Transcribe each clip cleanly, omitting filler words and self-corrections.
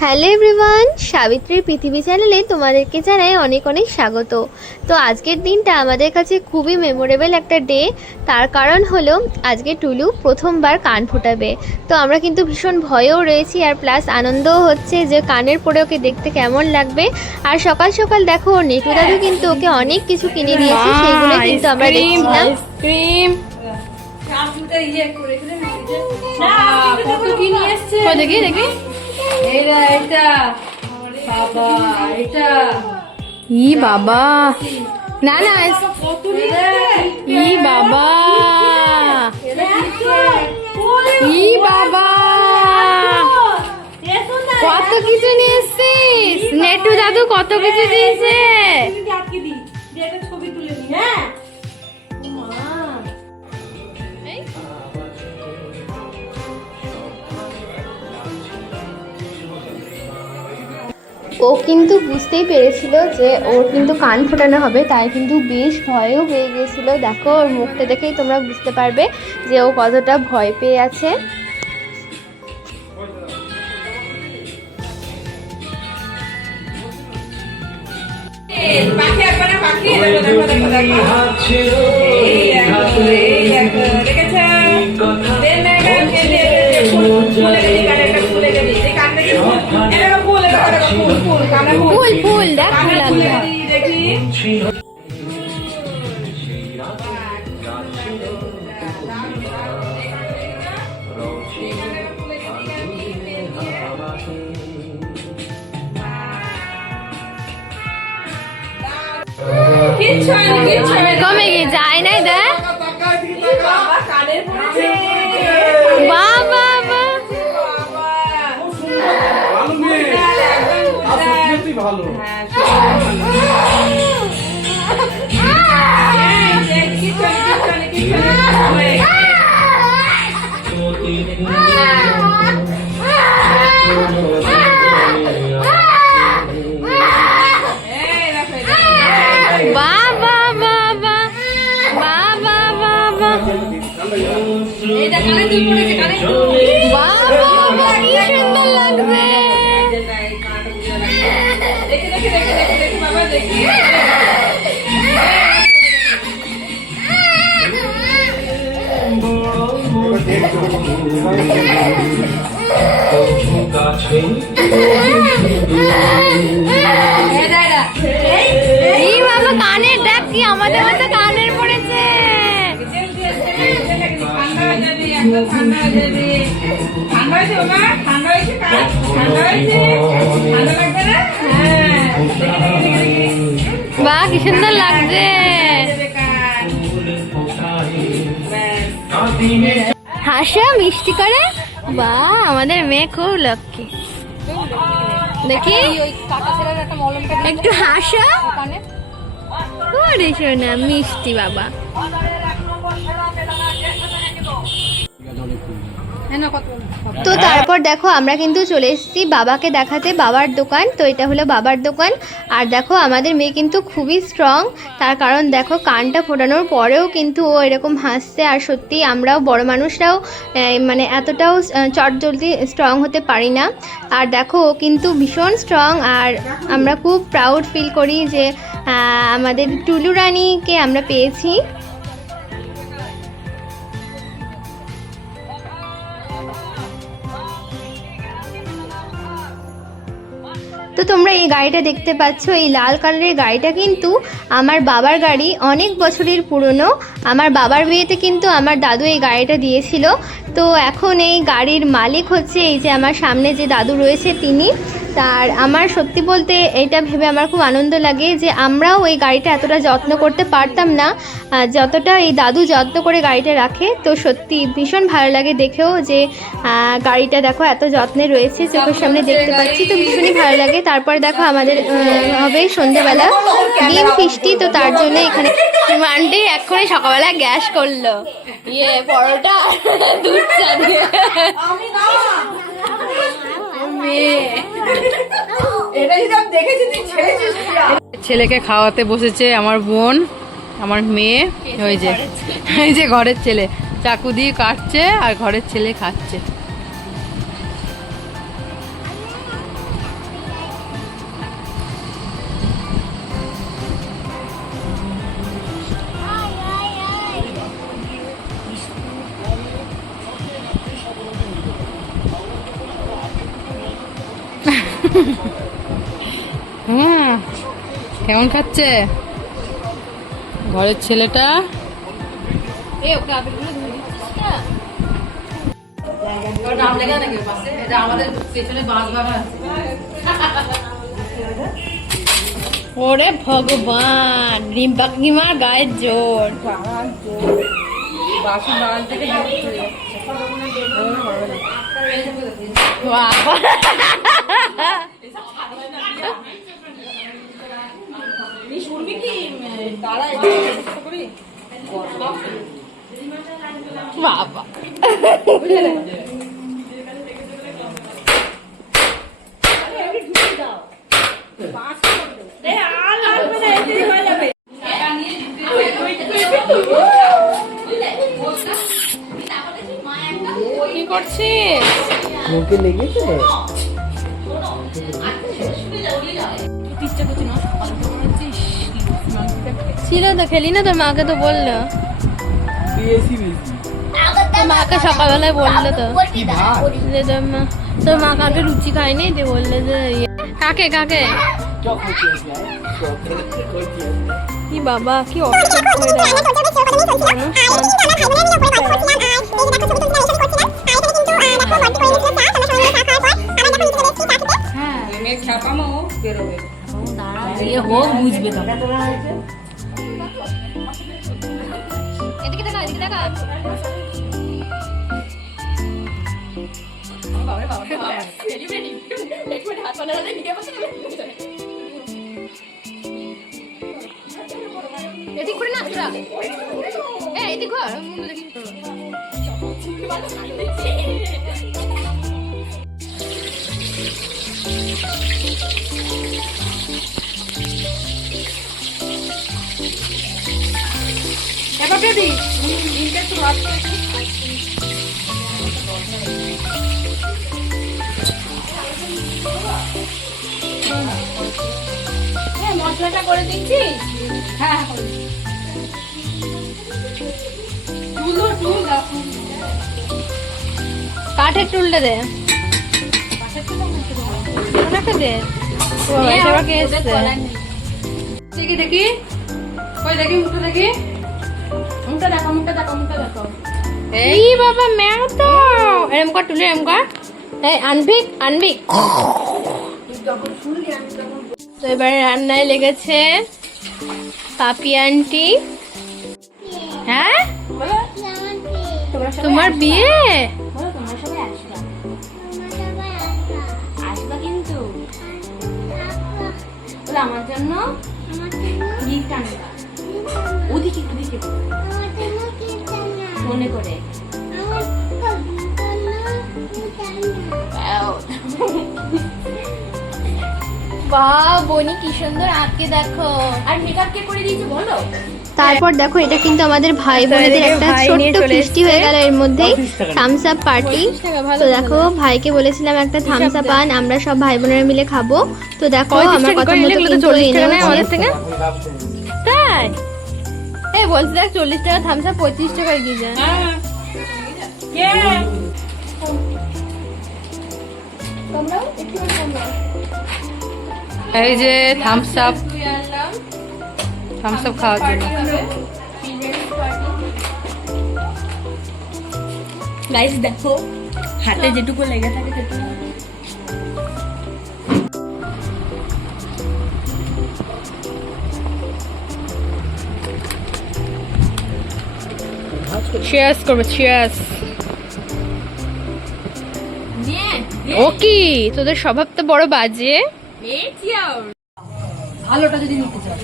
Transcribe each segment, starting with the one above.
Hello everyone, সাবিত্রীর পৃথিবী চ্যানেলে তোমাদেরকে জানাই অনেক অনেক স্বাগত। তো আজকের দিনটা আমাদের কাছে খুবই মেমোরেবল একটা ডে। তার কারণ হলো আজকে টুলু প্রথমবার কান ফোটাবে। তো আমরা কিন্তু ভীষণ ভয়েও রয়েছি আর প্লাস আনন্দও হচ্ছে যে কানের পরে ওকে দেখতে কেমন লাগবে। আর সকাল সকাল দেখো ওর নেটু দাদু কিন্তু ওকে অনেক কিছু কিনে দিয়েছে, সেইগুলো কিন্তু আমরা দেখছিলাম। দেখি দেখি ই বাবা, না না ই বাবা, ই বাবা, কত কিছু নিয়ে এসছিস। নেটু দাদু কত কিছু দিয়েছে। ছবি তুলে নি। হ্যাঁ ও কিন্তু বুঝতেই পেরেছিল যে ওর কিন্তু কান ফোটানো হবে, তাই কিন্তু বেশ ভয়ও পেয়ে গিয়েছিল। দেখো ওর মুখটা দেখেই তোমরা বুঝতে পারবে যে ও কতটা ভয় পেয়ে আছে। ফুল ফুল দেখ, ফুল আনবে। কমে গিয়ে যায় নাই দেখ। বাবা ভালো বাবা বাবা বাবা বাবা, বাবা কি সুন্দর লাগবে। কানের দেখ কি আমাদের মতো কানের পড়েছে। বাহ কি সুন্দর লাগছে। হাসা মিষ্টি করে, বাহ আমাদের মেয়ে খুব লক্ষ্মী। দেখি একটু হাসা, ওরে শোনা মিষ্টি বাবা। তো তারপর দেখো আমরা কিন্তু চলে এসেছি বাবাকে দেখাতে, বাবার দোকান। তো এটা হলো বাবার দোকান। আর দেখো আমাদের মেয়ে কিন্তু খুবই স্ট্রং, তার কারণ দেখো কানটা ফোটানোর পরেও কিন্তু ও এরকম হাসছে। আর সত্যি আমরাও বড় মানুষরাও মানে এতটাও চটজলদি স্ট্রং হতে পারি না। আর দেখো ও কিন্তু ভীষণ স্ট্রং। আর আমরা খুব প্রাউড ফিল করি যে আমাদের টুলু রানীকে আমরা পেয়েছি। তো তোমরা এই গাড়িটা দেখতে পাচ্ছ, এই লাল কালারের গাড়িটা কিন্তু আমার বাবার গাড়ি, অনেক বছরের পুরনো। আমার বাবার বিয়েতে কিন্তু আমার দাদু এই গাড়িটা দিয়েছিল। তো এখন এই গাড়ির মালিক হচ্ছে এই যে আমার সামনে যে দাদু রয়েছে তিনি। তার আমার সত্যি বলতে এইটা ভেবে আমার খুব আনন্দ লাগে যে আমরাও এই গাড়িটা এতটা যত্ন করতে পারতাম না যতটা এই দাদু যত্ন করে গাড়িটা রাখে। তো সত্যি ভীষণ ভালো লাগে দেখেও যে গাড়িটা দেখো এত যত্নে রয়েছে, চোখের সামনে দেখতে পাচ্ছি, তো ভীষণই ভালো লাগে। তারপরে দেখো আমাদের হবে সন্ধ্যেবেলা ডিম ফিস্টি। তো তার জন্য এখানে মান্ডি এক্ষুনি সকালবেলা গ্যাস করলো পরোটা দুধ চা দিয়ে। ছেলেকে খাওয়াতে বসেছে আমার বোন, আমার মেয়ে। ওই যে এই যে ঘরের ছেলে চাকু দিয়ে কাটছে আর ঘরের ছেলে খাচ্ছে। হ্যাঁ, কেমন খাচ্ছে ঘরের ছেলেটা? ওরে ভগবান, রিম্পা কাকিমার গায়ের জোর। বাবা, বাবা কি করছিস? মুখে লেগেছে। ছিল তো, খেলি না, তোর মাকে তো বললো, তোর মাকে সকালবেলায় বললো তো যে তোর মা কাকে লুচি খায়নি, দিয়ে বললো যে কাকে কাকে। কি বাবা, কি হোক বুঝবে তো। এদিকে দেখা, এদিকে দেখা। এদিক করে না তোরা, এদিক ঘর মুন্ডু দেখি। এবার বেবি ইনটা একটু ভাত করে দিই। মশলাটা করে দিচ্ছি। হ্যাঁ, কাঠের টুলটা দে, দে। দেখি দেখি, কই দেখি মুখটা দেখি, মুখটা দেখো, মুখটা দেখো, মুখটা দেখো। এই বাবা ম্যাও তো এরম কর, টুলে এরম কর। এই আনবি আনবি। তো এবারে রান্নায় লেগেছে পাপি আন্টি। হ্যাঁ, তোমার বিয়ে? আসবা কিন্তু আমার জন্য গিফট আনবা। ওদিকে ওদিকে মনে করে বাহ বনি কি সুন্দর আঁকে দেখো। আর মেকআপ কে করে দিয়েছে বলো? তারপর দেখো, এটা কিন্তু আমাদের ভাই বোনেদের একটা ছোট্ট ফিস্টি হয়ে গেল, এর মধ্যেই থামস আপ পার্টি। তো দেখো, ভাইকে বলেছিলাম একটা থামস আপ আন, আমরা সব ভাই বোনেরা মিলে খাবো। তো দেখো আমার কথা মতো কিন্তু আমাদের থেকে তাই এই বলছি, দেখ 40 টাকা থামস আপ 25 টাকায় কি যায়। এই যে থামস আপ, থামস আপ খাওয়ার জন্য। গাইস দেখো, হাতে যেটুকু লেগে থাকে সেটুকু। চিয়ার্স করবে, চিয়ার্স। ও কি, তোদের স্বভাব তো বড় বাজে। ভালোটা যদি নিতে চাও,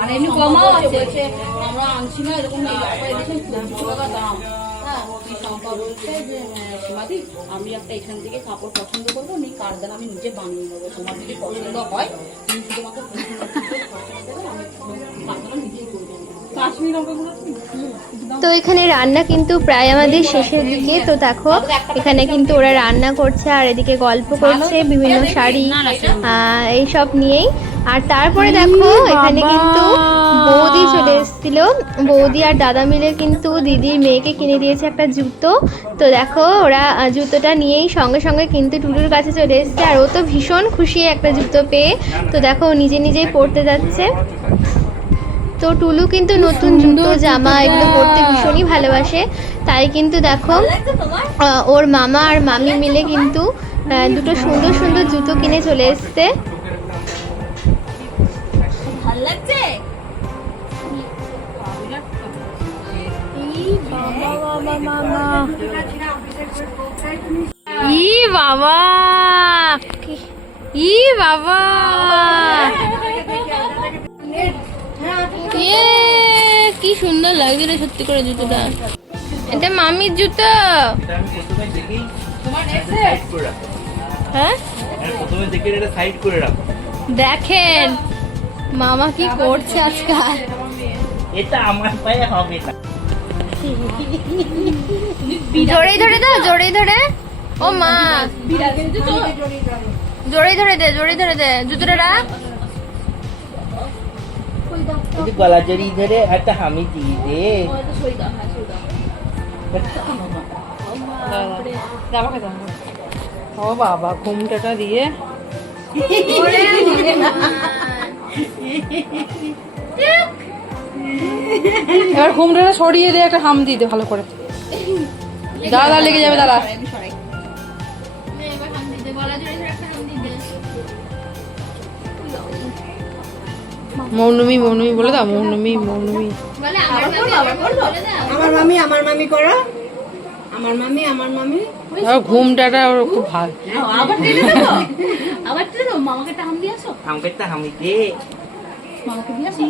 আর এমনি কমাও আছে। আমরা আনছি না এরকম টাকা দাম। হ্যাঁ, শম্পা বলছে যে সীমাদি, আমি একটা এখান থেকে কাপড় পছন্দ করবো, আমি কার দ্বারা আমি নিজে বানিয়ে নেবো। তোমার যদি পছন্দ হয় তুমি শুধু আমাকে নিজেই করবো। কাশ্মীর লঙ্কাগুলো তো এখানে রান্না কিন্তু প্রায় আমাদের শেষের দিকে। তো দেখো এখানে কিন্তু ওরা রান্না করছে আর এদিকে গল্প করছে বিভিন্ন শাড়ি এইসব নিয়েই। আর তারপরে দেখো এখানে কিন্তু বৌদি চলে এসেছিল। বৌদি আর দাদা মিলে কিন্তু দিদির মেয়েকে কিনে দিয়েছে একটা জুতো। তো দেখো ওরা জুতোটা নিয়েই সঙ্গে সঙ্গে কিন্তু টুলুর কাছে চলে এসেছে, আর ও তো ভীষণ খুশি একটা জুতো পেয়ে। তো দেখো ও নিজে নিজেই পরতে যাচ্ছে। তো টুলু কিন্তু নতুন জুতো জামা এগুলো পরতে ভীষণই ভালোবাসে, তাই কিন্তু দেখো ওর মামা আর মামি মিলে কিন্তু দুটো সুন্দর সুন্দর জুতো কিনে চলে এসছে। ভালো লাগছে? ই বাবা, ই বাবা, কি সুন্দর লাগছে রে সত্যি করে জুতোটা। এটা মামির জুতো। হ্যাঁ দেখেন মামা কি করছে আজকাল। এটা আমার পায়ে হবে না। জড়েই ধরে দাও, জড়েই ধরে। ও মা, জড়েই ধরে দে, জড়েই ধরে দে, জুতোটা রাখ। এই যে গলা জড়িয়ে ধরে একটা হামি দিয়ে দে। ও বাবা, ঘুমটাটা দিয়ে এবার ঘুমটাটা সরিয়ে দিয়ে একটা হাম দিয়ে দে ভালো করে। দাদা লেগে যাবে, দাদা। মৌনমি, মৌনমি বলে দাও, মৌনমি, মৌনমি। আমার মামি, আমার মামি করো, আমার মামি, আমার মামি। ঘুমটাটা ওর খুব ভালো। আবার টেনে দেবো, আবার টেনে দেবো। মামাকে একটা হাম দিয়ে আসো, আমাকে একটা হামি দে। মামাকে দিয়ে আসো।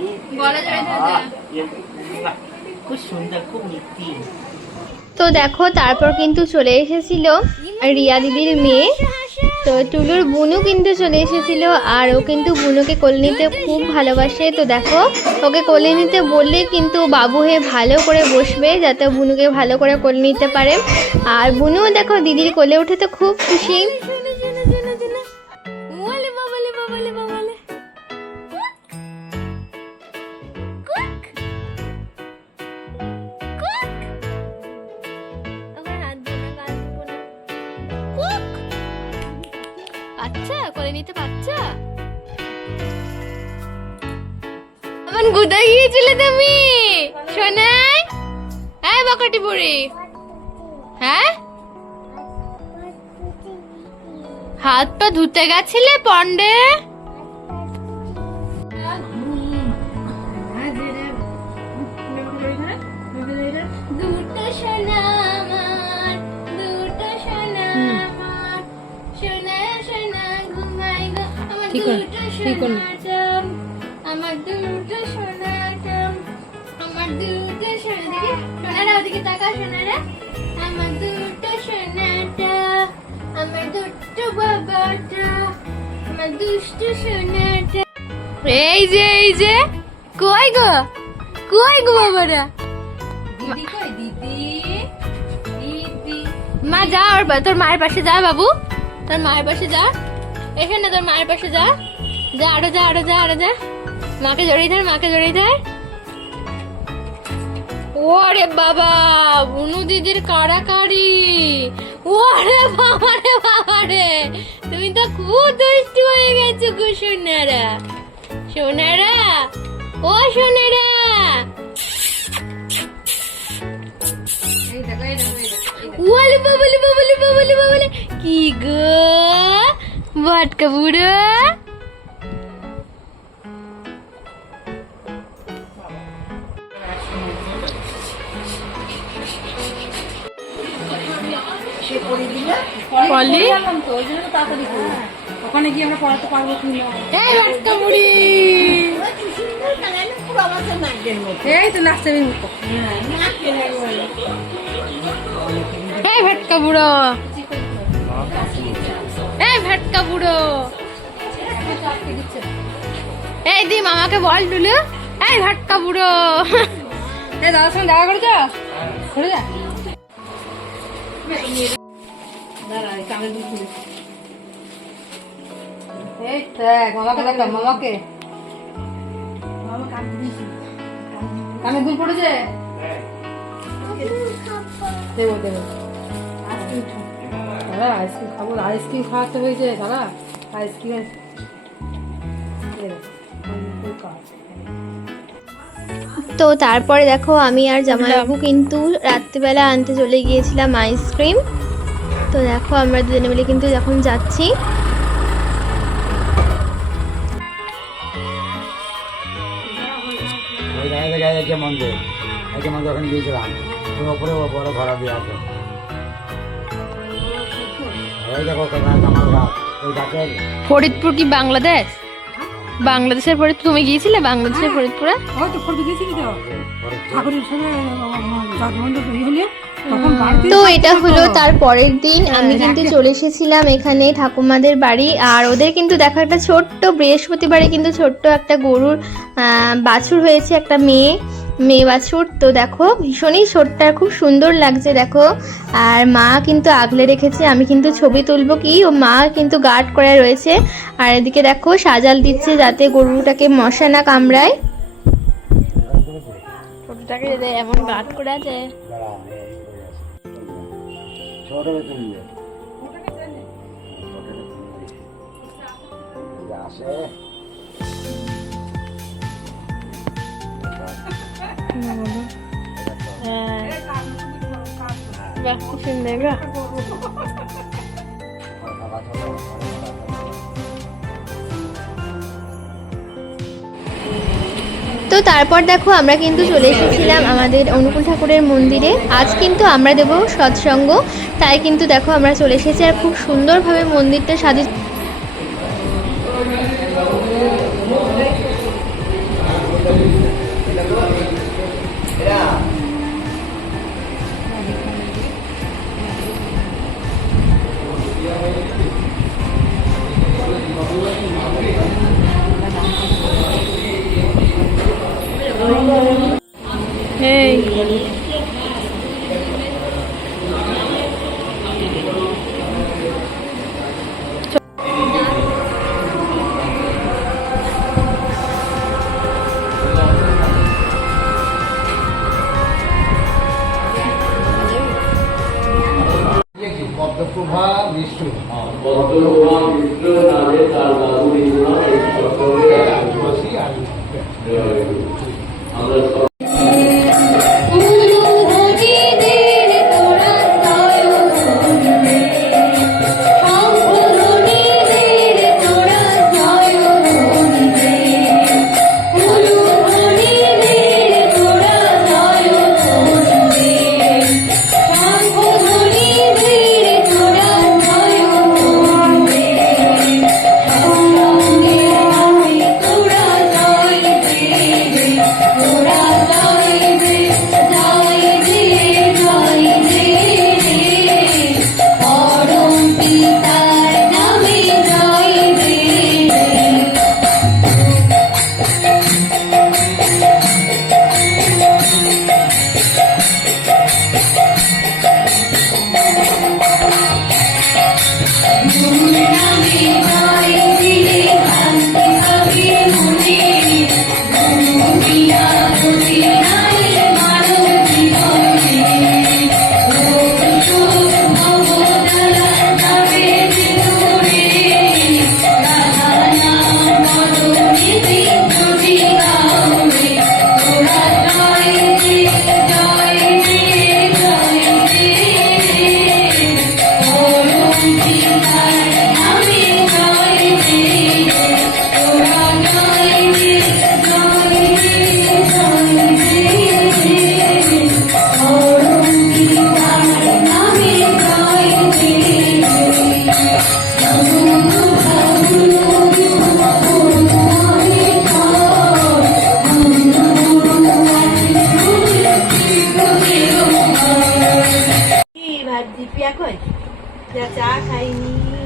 খুব সুন্দর, খুব মিষ্টি। তো দেখো তারপর কিন্তু চলে এসেছিল রিয়া দিদির মেয়ে। তো টুলুর বুনু কিন্তু চলে এসেছিল, আর ও কিন্তু বুনুকে কোলে নিতে খুব ভালোবাসে। তো দেখো ওকে কোলে নিতে বললে কিন্তু বাবু হয়ে ভালো করে বসবে, যাতে বুনুকে ভালো করে কোলে নিতে পারে। আর বুনুও দেখো দিদির কোলে উঠে তো খুব খুশি। আচ্ছা, কোলে নিতে পারছো? আমার কোথায় গিয়েছিলে তুমি সোনাই? এই বকটি বুড়ি, হ্যাঁ হাত পা ধুতে গেছিলে পন্ডে? দুটো সোনা আমার, দুটো সোনা আমার, সোনা সোনা ঘুমাই গো আমার দুটো সোনাটা, আমার দুটো সোনাটা, আমার দুটো সোনা। সোনারা ওদিকে তাকা, সোনারা আমার দুটো সোনাটা, আমার দুটো বাবাটা, আমার দুটো সোনাটা। এই যে, এই যে কই গো, কই গো বাবারা? দিদি কই? দিদি, দিদি। মা যা, ওর তোর মায়ের পাশে যা বাবু, তোর মায়ের পাশে যা। এখানে তোর মায়ের পাশে যা, যা আরো যা, আরো যা, আরো যা। মাকে জড়িয়ে ধর, মাকে জড়িয়ে ধর। ওরে বাবা, বুনু দিদির কাড়াকাড়ি। ওরে বাবা রে, বাবা রে, তুমি তো খুব দুষ্টু হয়ে গেছো গো সোনারা, সোনারা, ও সোনারা। ওলে বাবলে, বাবলে, বাবলে, বাবলে, কি গো ভটকা বুড়ো? পলি ওখানে গিয়ে আমরা পড়াতে পারবো কিনা? এই ভটকা বুড়ি, এই তো নাচতে এই ভটকা বুড়ো, এই ভটকা বুড়ো। এই দি মামাকে বল টুলু, এই ভটকা বুড়ো। এই দাদার সঙ্গে দেখা করে যা, করে যা। দাঁড়া, কানে দুধ এই দেখ মামাকে দেখলাম, মামাকে কানে দুল পড়েছে। দেবো দেবো দাদা, আইসক্রিম খাবো, আইসক্রিম খাওয়াতে হয়েছে দাদা, আইসক্রিম তো তারপরে দেখো আমি আর জামাইবাবু কিন্তু রাত্রিবেলা আনতে চলে গিয়েছিলাম আইসক্রিম। তো দেখো আমরা দুজনে মিলে কিন্তু যখন যাচ্ছি, ওই জায়গায় একে মন্দির ওখানে গিয়েছিলাম, ওপরে বড় ভাড়া দিয়ে আছে। ওই দেখো আমার গাছ, ওই গাছের ফরিদপুর কি বাংলাদেশ? বাংলাদেশের ফরিদপুর তুমি গিয়েছিলে? বাংলাদেশের ফরিদপুরে হয়তো ফটো গেছিলি তো ঠাকুরের সাথে জাগমন্ডপ হলে তখন গাড়িতে। তো এটা হলো তার পরের দিন। আমি কিন্তু চলে এসেছিলাম এখানে ঠাকুমাদের বাড়ি। আর ওদের কিন্তু দেখো একটা ছোট্ট বৃহস্পতিবারে কিন্তু ছোট্ট একটা গরুর বাছুর হয়েছে, একটা মেয়ে বাছুর। তো দেখো ভীষণই ছোট্ট, খুব সুন্দর লাগছে দেখো। আর মা কিন্তু আগলে রেখেছে, আমি কিন্তু ছবি তুলবো কি, ও মা কিন্তু গার্ড করে রয়েছে। আর এদিকে দেখো সাজাল দিচ্ছে যাতে গরুটাকে মশা না কামড়ায়। ছোটটাকে এমন গার্ড করে আছে। ছোট তুলবে আসে। বাহ, খুব সুন্দর গো। তো তারপর দেখো আমরা কিন্তু চলে এসেছিলাম আমাদের অনুকূল ঠাকুরের মন্দিরে। আজ কিন্তু আমরা দেব সৎসঙ্গ, তাই কিন্তু দেখো আমরা চলে এসেছি। আর খুব সুন্দরভাবে মন্দিরটা সাজিয়ে এই পদ্মপ্রভা বিষ্ণু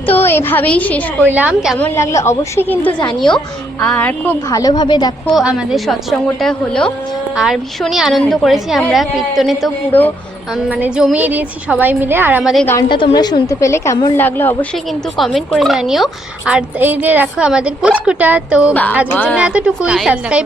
তো এভাবেই শেষ করলাম। কেমন লাগলো অবশ্যই কিন্তু জানিও। আর খুব ভালোভাবে দেখো আমাদের সৎসঙ্গটা হলো, আর ভীষণই আনন্দ করেছি আমরা। কীর্তনে তো পুরো মানে জমিয়ে দিয়েছি সবাই মিলে। আর আমাদের গানটা তোমরা শুনতে পেলে কেমন লাগলো অবশ্যই কিন্তু কমেন্ট করে জানিও। আর এই যে দেখো আমাদের পুচকুটা, তো আজকের জন্য এতটুকুই। সাবস্ক্রাইব